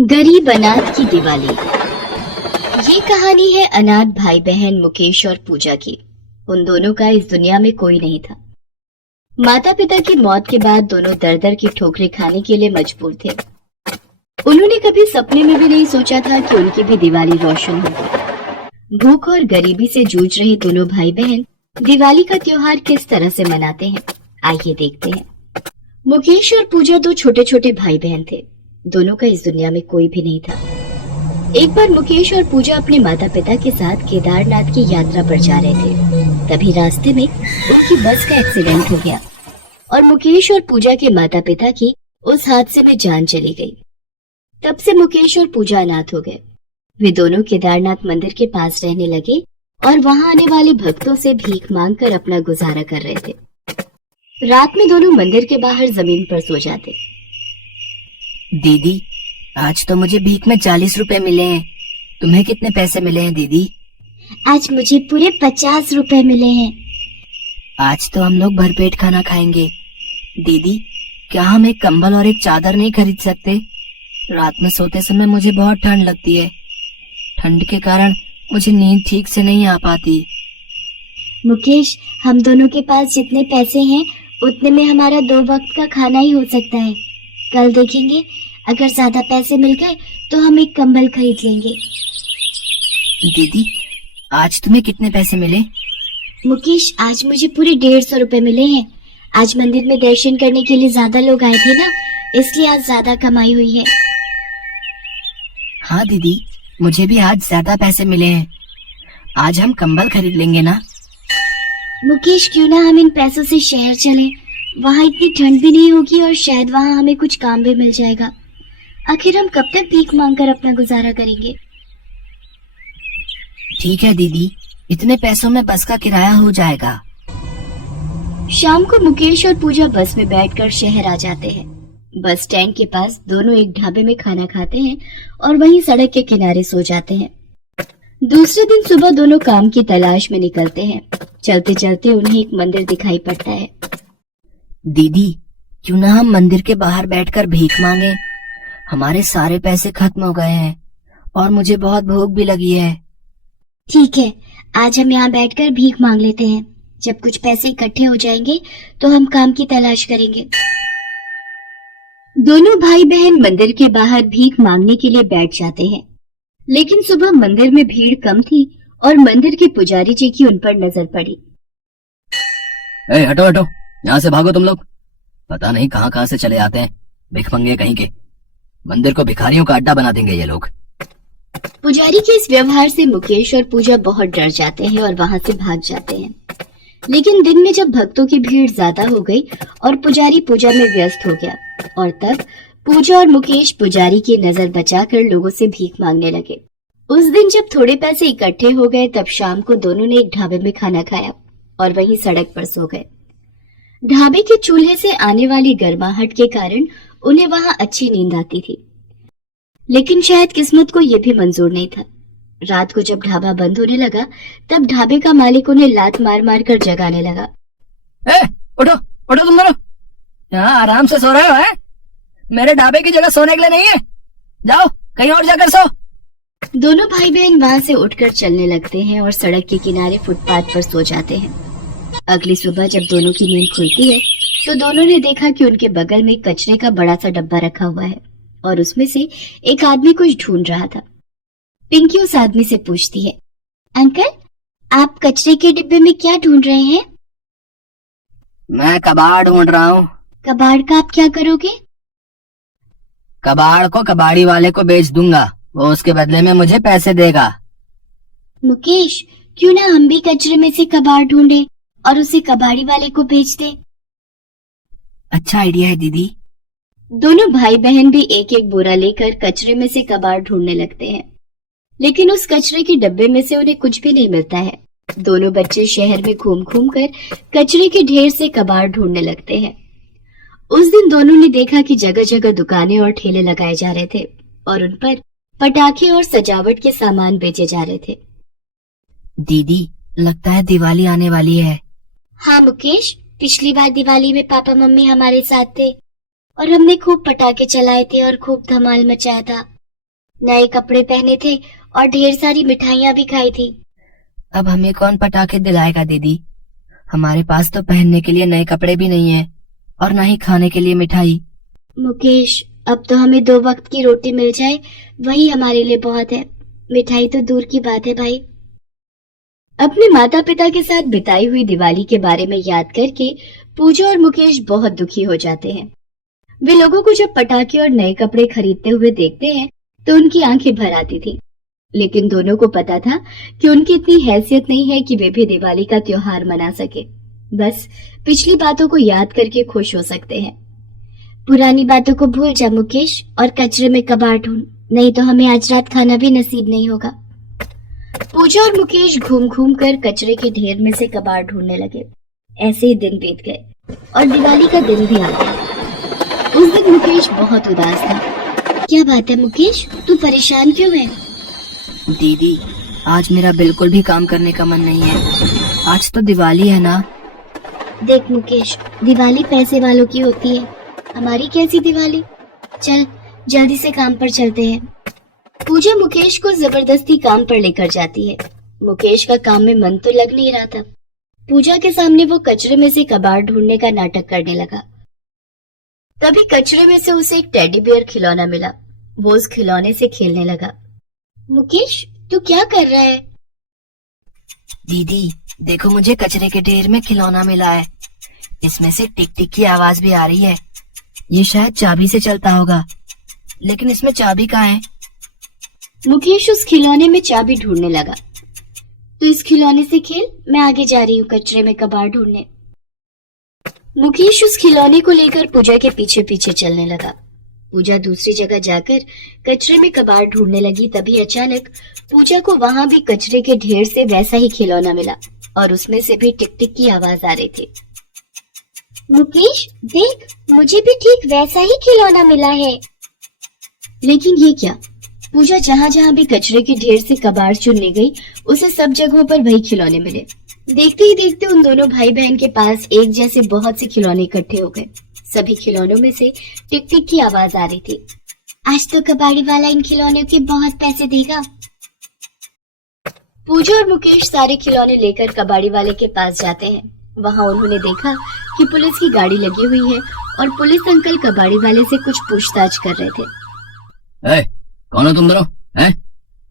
गरीब अनाथ की दिवाली। ये कहानी है अनाथ भाई बहन मुकेश और पूजा की। उन दोनों का इस दुनिया में कोई नहीं था। माता पिता की मौत के बाद दोनों दर दर की ठोकरें खाने के लिए मजबूर थे। उन्होंने कभी सपने में भी नहीं सोचा था कि उनकी भी दिवाली रोशन होगी। भूख और गरीबी से जूझ रहे दोनों भाई बहन दिवाली का त्योहार किस तरह से मनाते हैं, आइए देखते हैं। मुकेश और पूजा दो छोटे छोटे भाई बहन थे। दोनों का इस दुनिया में कोई भी नहीं था। एक बार मुकेश और पूजा अपने माता पिता के साथ केदारनाथ की यात्रा पर जा रहे थे। तभी रास्ते में उनकी बस का एक्सीडेंट हो गया और मुकेश और पूजा के माता पिता की उस हादसे में जान चली गई। तब से मुकेश और पूजा अनाथ हो गए। वे दोनों केदारनाथ मंदिर के पास रहने लगे और वहां आने वाले भक्तों से भीख मांगकर अपना गुजारा कर रहे थे। रात में दोनों मंदिर के बाहर जमीन पर सो जाते। दीदी, आज तो मुझे भीख में 40 रुपए मिले हैं। तुम्हें कितने पैसे मिले हैं दीदी? आज मुझे पूरे 50 रुपए मिले हैं। आज तो हम लोग भरपेट खाना खाएंगे। दीदी, क्या हम एक कंबल और एक चादर नहीं खरीद सकते? रात में सोते समय मुझे बहुत ठंड लगती है। ठंड के कारण मुझे नींद ठीक से नहीं आ पाती। मुकेश, हम दोनों के पास जितने पैसे हैं उतने में हमारा 2 वक्त का खाना ही हो सकता है। कल देखेंगे, अगर ज्यादा पैसे मिल गए तो हम एक कंबल खरीद लेंगे। दीदी, आज तुम्हें कितने पैसे मिले? मुकेश, आज मुझे पूरे 150 रुपए मिले हैं। आज मंदिर में दर्शन करने के लिए ज्यादा लोग आए थे ना, इसलिए आज ज्यादा कमाई हुई है। हाँ दीदी, मुझे भी आज ज्यादा पैसे मिले हैं। आज हम कंबल खरीद लेंगे ना? मुकेश, क्यों ना हम इन पैसों से शहर चलें? वहाँ इतनी ठंड भी नहीं होगी और शायद वहाँ हमें कुछ काम भी मिल जाएगा। आखिर हम कब तक भीख मांगकर अपना गुजारा करेंगे? ठीक है दीदी, इतने पैसों में बस का किराया हो जाएगा। शाम को मुकेश और पूजा बस में बैठकर शहर आ जाते हैं। बस स्टैंड के पास दोनों एक ढाबे में खाना खाते हैं और वहीं सड़क के किनारे सो जाते हैं। दूसरे दिन सुबह दोनों काम की तलाश में निकलते हैं। चलते चलते उन्हें एक मंदिर दिखाई पड़ता है। दीदी, क्यों ना हम मंदिर के बाहर बैठकर भीख मांगे? हमारे सारे पैसे खत्म हो गए हैं और मुझे बहुत भूख भी लगी है। ठीक है, आज हम यहाँ बैठकर भीख मांग लेते हैं। जब कुछ पैसे इकट्ठे हो जाएंगे तो हम काम की तलाश करेंगे। दोनों भाई बहन मंदिर के बाहर भीख मांगने के लिए बैठ जाते हैं। लेकिन सुबह मंदिर में भीड़ कम थी और मंदिर के पुजारी जी की उन पर नजर पड़ी। हटो हटो, यहाँ से भागो तुम लोग। पता नहीं कहाँ कहाँ से चले आते हैं, भिखमंगे कहीं के। मंदिर को भिखारियों का अड्डा बना देंगे ये लोग। पुजारी के इस व्यवहार से मुकेश और पूजा बहुत डर जाते हैं और वहां से भाग जाते हैं। लेकिन दिन में जब भक्तों की भीड़ ज्यादा हो गई और पुजारी पूजा में व्यस्त हो गया, और तब पूजा और मुकेश पुजारी की नजर बचाकर लोगों से भीख मांगने लगे। उस दिन जब थोड़े पैसे इकट्ठे हो गए, तब शाम को दोनों ने एक ढाबे में खाना खाया और वहीं सड़क पर सो गए। ढाबे के चूल्हे से आने वाली गर्माहट के कारण उन्हें वहां अच्छी नींद आती थी। लेकिन शायद किस्मत को यह भी मंजूर नहीं था। रात को जब ढाबा बंद होने लगा, तब ढाबे का मालिक उन्हें लात मार मार कर जगाने लगा। उठो उठो तुम दोनों, यहाँ आराम से सो रहे हो हैं? मेरे ढाबे की जगह सोने के लिए नहीं है। जाओ कहीं और जाकर सो। दोनों भाई बहन वहां से उठकर चलने लगते हैं और सड़क के किनारे फुटपाथ पर सो जाते हैं। अगली सुबह जब दोनों की नींद खुलती है तो दोनों ने देखा कि उनके बगल में कचरे का बड़ा सा डब्बा रखा हुआ है और उसमें से एक आदमी कुछ ढूंढ रहा था। पिंकी उस आदमी से पूछती है, अंकल, आप कचरे के डिब्बे में क्या ढूंढ रहे हैं? मैं कबाड़ ढूंढ रहा हूँ। कबाड़ का आप क्या करोगे? कबाड़ को कबाड़ी वाले को बेच दूंगा, वो उसके बदले में मुझे पैसे देगा। मुकेश, क्यों ना हम भी कचरे में से कबाड़ ढूंढे और उसे कबाड़ी वाले को बेच दे? अच्छा आइडिया है दीदी। दोनों भाई बहन भी एक एक बोरा लेकर कचरे में से कबाड़ ढूंढने लगते हैं। लेकिन उस कचरे के डब्बे में से उन्हें कुछ भी नहीं मिलता है। दोनों बच्चे शहर में घूम घूम कर कचरे के ढेर से कबाड़ ढूंढने लगते हैं। उस दिन दोनों ने देखा कि जगह जगह दुकानें और ठेले लगाए जा रहे थे और उन पर पटाखे और सजावट के सामान बेचे जा रहे थे। दीदी, लगता है दिवाली आने वाली है। हाँ मुकेश, पिछली बार दिवाली में पापा मम्मी हमारे साथ थे और हमने खूब पटाखे चलाए थे और खूब धमाल मचाया था। नए कपड़े पहने थे और ढेर सारी मिठाइयाँ भी खाई थी। अब हमें कौन पटाखे दिलाएगा दीदी? हमारे पास तो पहनने के लिए नए कपड़े भी नहीं है और ना ही खाने के लिए मिठाई। मुकेश, अब तो हमें 2 वक्त की रोटी मिल जाए वही हमारे लिए बहुत है। मिठाई तो दूर की बात है भाई। अपने माता पिता के साथ बिताई हुई दिवाली के बारे में याद करके पूजा और मुकेश बहुत दुखी हो जाते हैं। वे लोगों को जब पटाखे और नए कपड़े खरीदते हुए देखते हैं तो उनकी आंखें भर आती थी। लेकिन दोनों को पता था कि उनकी इतनी हैसियत नहीं है कि वे भी दिवाली का त्योहार मना सके। बस पिछली बातों को याद करके खुश हो सकते हैं। पुरानी बातों को भूल जा मुकेश और कचरे में कबाड़ ढूंढ, नहीं तो हमें आज रात खाना भी नसीब नहीं होगा। पूजा और मुकेश घूम घूम कर कचरे के ढेर में से कबाड़ ढूंढने लगे। ऐसे ही दिन बीत गए और दिवाली का दिन भी आ गया। उस दिन मुकेश बहुत उदास था। क्या बात है मुकेश, तू परेशान क्यों है? दीदी, आज मेरा बिल्कुल भी काम करने का मन नहीं है। आज तो दिवाली है ना। देख मुकेश, दिवाली पैसे वालों की होती है, हमारी कैसी दिवाली। चल जल्दी से काम पर चलते हैं। पूजा मुकेश को जबरदस्ती काम पर लेकर जाती है। मुकेश का काम में मन तो लग नहीं रहा था। पूजा के सामने वो कचरे में से कबाड़ ढूंढने का नाटक करने लगा। तभी कचरे में से उसे एक टेडी बियर खिलौना मिला। वो उस खिलौने से खेलने लगा। मुकेश, तू क्या कर रहा है? दीदी देखो, मुझे कचरे के ढेर में खिलौना मिला है। इसमें से टिक टिक की आवाज भी आ रही है। ये शायद चाबी से चलता होगा, लेकिन इसमें चाबी कहाँ है? मुकेश उस खिलौने में चाबी ढूंढने लगा। तो इस खिलौने से खेल, मैं आगे जा रही हूँ कचरे में कबाड़ ढूंढने। मुकेश उस खिलौने को लेकर पूजा के पीछे पीछे चलने लगा। पूजा दूसरी जगह जाकर कचरे में कबाड़ ढूंढने लगी। तभी अचानक पूजा को वहां भी कचरे के ढेर से वैसा ही खिलौना मिला और उसमें से भी टिक टिक की आवाज आ रही थी। मुकेश देख, मुझे भी ठीक वैसा ही खिलौना मिला है। लेकिन ये क्या? पूजा जहां जहां भी कचरे के ढेर से कबाड़ चुनने गई, उसे सब जगहों पर वही खिलौने मिले। देखते ही देखते उन दोनों भाई बहन के पास एक जैसे बहुत से खिलौने इकट्ठे हो गए। सभी खिलौनों में से टिक टिक की आवाज आ रही थी। आज तो कबाड़ी वाला इन खिलौनों के बहुत पैसे देगा। पूजा और मुकेश सारे खिलौने लेकर कबाड़ी वाले के पास जाते हैं। वहां उन्होंने देखा कि पुलिस की गाड़ी लगी हुई है और पुलिस अंकल कबाड़ी वाले से कुछ पूछताछ कर रहे थे। कौन हो तुम दोनों? हैं?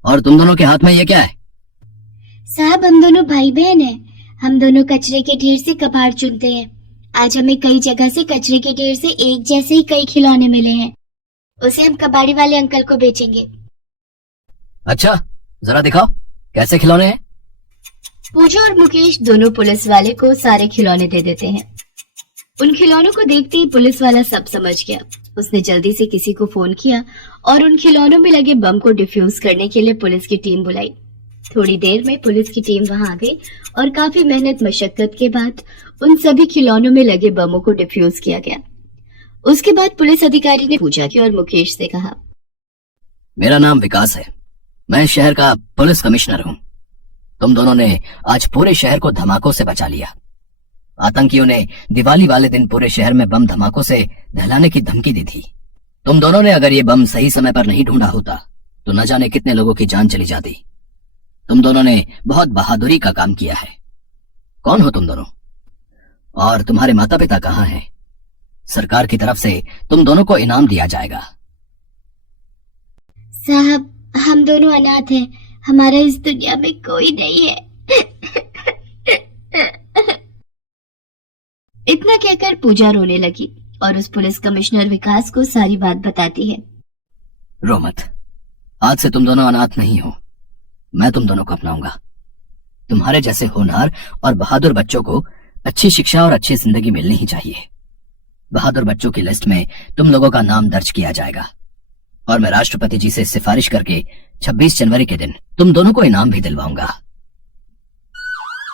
और तुम दोनों के हाथ में ये क्या है? साहब, हम दोनों भाई बहन हैं। हम दोनों कचरे के ढेर से कबाड़ चुनते हैं। आज हमें कई जगह से कचरे के ढेर से एक जैसे ही कई खिलौने मिले हैं। उसे हम कबाड़ी वाले अंकल को बेचेंगे। अच्छा, जरा दिखाओ कैसे खिलौने हैं। पूजा और मुकेश दोनों पुलिस वाले को सारे खिलौने दे देते हैं। उन खिलौनों को देखते ही पुलिस वाला सब समझ गया। उसने जल्दी से किसी को फोन किया और उन खिलौनों में लगे बम को डिफ्यूज करने के लिए पुलिस की टीम बुलाई। थोड़ी देर में पुलिस की टीम वहां आ गई और काफी मेहनत मशक्कत के बाद उन सभी खिलौनों में लगे बमों को डिफ्यूज किया गया। उसके बाद पुलिस अधिकारी ने पूजा की और मुकेश से कहा, मेरा नाम विकास है, मैं शहर का पुलिस कमिश्नर हूँ। तुम दोनों ने आज पूरे शहर को धमाकों से बचा लिया। आतंकियों ने दिवाली वाले दिन पूरे शहर में बम धमाकों से दहलाने की धमकी दी थी। तुम दोनों ने अगर ये बम सही समय पर नहीं ढूंढा होता तो न जाने कितने लोगों की जान चली जाती। तुम दोनों ने बहुत बहादुरी का काम किया है। कौन हो तुम दोनों? और तुम्हारे माता पिता कहाँ हैं? सरकार की तरफ से तुम दोनों को इनाम दिया जाएगा। साहब, हम दोनों अनाथ हैं। हमारा इस दुनिया में कोई नहीं है। इतना कहकर पूजा रोने लगी और उस पुलिस कमिश्नर विकास को सारी बात बताती है। रो मत, आज से तुम दोनों अनाथ नहीं हो। मैं तुम दोनों को अपनाऊंगा। तुम्हारे जैसे होनहार और बहादुर बच्चों को अच्छी शिक्षा और अच्छी जिंदगी मिलनी ही चाहिए। बहादुर बच्चों की लिस्ट में तुम लोगों का नाम दर्ज किया जाएगा और मैं राष्ट्रपति जी से सिफारिश करके 26 जनवरी के दिन तुम दोनों को इनाम भी दिलवाऊंगा।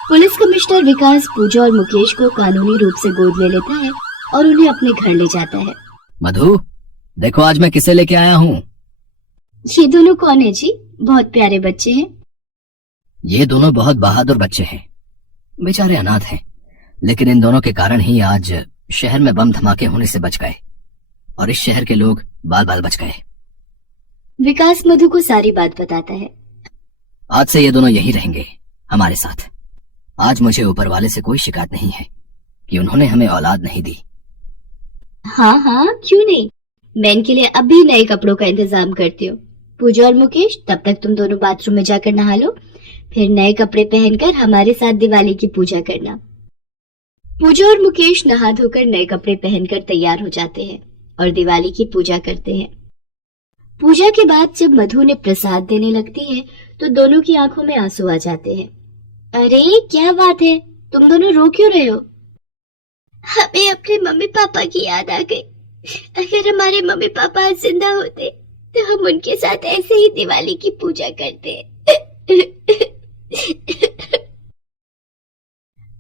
पुलिस कमिश्नर विकास पूजा और मुकेश को कानूनी रूप से गोद ले लेता है और उन्हें अपने घर ले जाता है। मधु, देखो आज मैं किसे लेके आया हूँ। ये दोनों कौन है जी? बहुत प्यारे बच्चे हैं। ये दोनों बहुत बहादुर बच्चे हैं। बेचारे अनाथ हैं, लेकिन इन दोनों के कारण ही आज शहर में बम धमाके होने से बच गए और इस शहर के लोग बाल बाल बच गए। विकास मधु को सारी बात बताता है। आज से ये दोनों यही रहेंगे हमारे साथ। आज मुझे ऊपर वाले से कोई शिकायत नहीं है कि उन्होंने हमें औलाद नहीं दी। हाँ हाँ, क्यों नहीं। मैं इनके लिए अभी नए कपड़ों का इंतजाम करती हूँ। पूजा और मुकेश, तब तक तुम दोनों बाथरूम में जाकर नहा लो, फिर नए कपड़े पहनकर हमारे साथ दिवाली की पूजा करना। पूजा और मुकेश नहा धोकर नए कपड़े पहनकर तैयार हो जाते हैं और दिवाली की पूजा करते हैं। पूजा के बाद जब मधु ने प्रसाद देने लगती है तो दोनों की आंखों में आंसू आ जाते हैं। अरे क्या बात है, तुम दोनों रो क्यों रहे हो? हमें अपने मम्मी पापा की याद आ गई। अगर हमारे मम्मी पापा आज जिंदा होते तो हम उनके साथ ऐसे ही दिवाली की पूजा करते।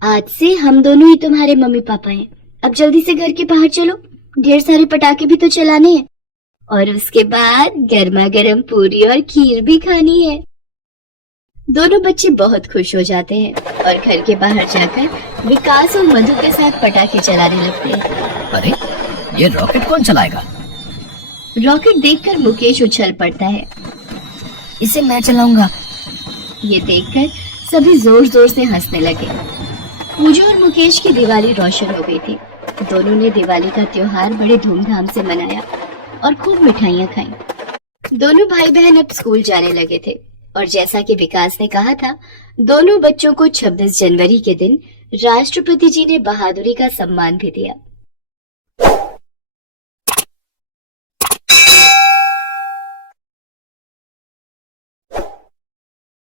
आज से हम दोनों ही तुम्हारे मम्मी पापा हैं। अब जल्दी से घर के बाहर चलो, ढेर सारे पटाखे भी तो चलाने हैं और उसके बाद गर्मा गर्म पूरी और खीर भी खानी है। दोनों बच्चे बहुत खुश हो जाते हैं और घर के बाहर जाकर विकास और मधु के साथ पटाखे चलाने लगते हैं। अरे ये रॉकेट कौन चलाएगा? रॉकेट देखकर मुकेश उछल पड़ता है। इसे मैं चलाऊंगा। ये देखकर सभी जोर जोर से हंसने लगे। पूजा और मुकेश की दिवाली रोशन हो गई थी। दोनों ने दिवाली का त्योहार बड़े धूमधाम से मनाया और खूब मिठाइयाँ खाई। दोनों भाई बहन अब स्कूल जाने लगे थे और जैसा कि विकास ने कहा था, दोनों बच्चों को 26 जनवरी के दिन राष्ट्रपति जी ने बहादुरी का सम्मान भी दिया।